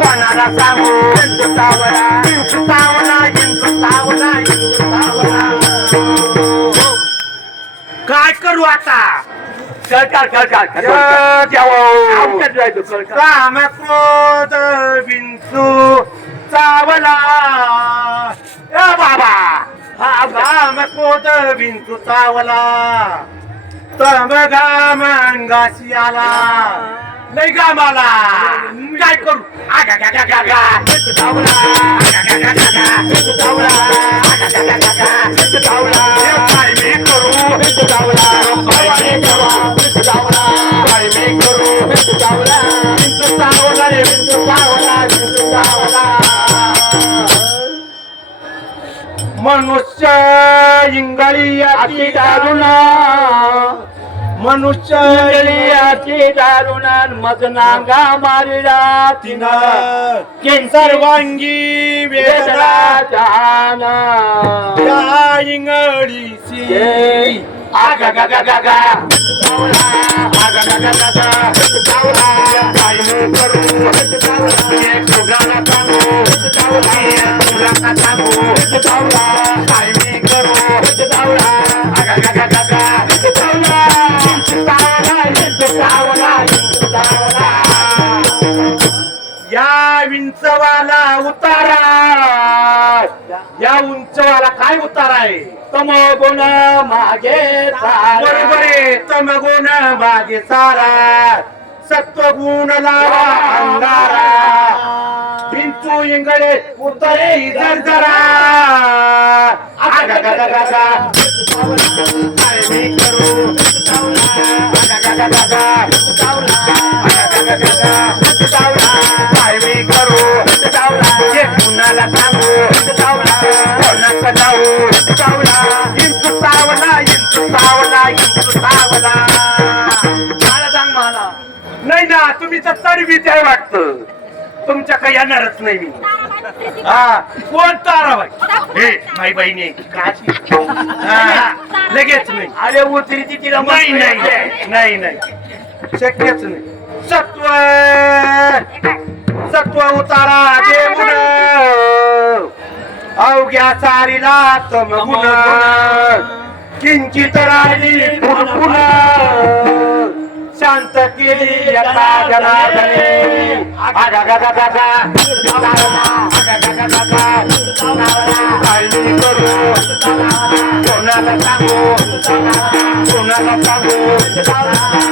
कोणाला सांगू सावरा करू आता. चल. काम क्रोध विंचू चावला. बाबा. हा काम क्रोध विंचू चावला. तम घाम अंगाशी आला. नाही घामाला काय करू? आगा गा गा गा गा चावला. मनुष्य इंगळी अति दारुण. मनुष्य इंगळी दारुण. मज नांगा मारिला तिनं. सर्वांगी वेदना जान. त्या इंगळीची आगा गा गा गा गा आगा गा गा गा गा करू या विंचवाला उतारा. या उंचवाला काय उतारा आहे? तम गुण मागे बरोबर आहे. तमगुण मागे सारा. सत्वगुण लावा अंगारा. विंचू इंगळे उतरे जरा. आगा गा गा काय मी करू आगा गा गा आगा. काय मी करू कुणाला सांगू कोणाचं जाऊ चावला इंचू चावला इंचू चावला इंचू चावला मला सांग मला नाही ना तुम्ही तर तरी वाटतं. तुमच्या काही येणारच नाही मी. हा कोण ताराबाई हे माई बहिणी. काशी हा, लगेच नाही. अरे उतरी तिला नाही नाही नाही नाही. शक्यच नाही. सत्व! सत्व उतारा देऊन अवघ्या चारीला तमगुण! किंचित राहिली फुरफुर शांत केली यथा जनार्दने आगा करू कोणाला सांगू। कोणाला सांगू।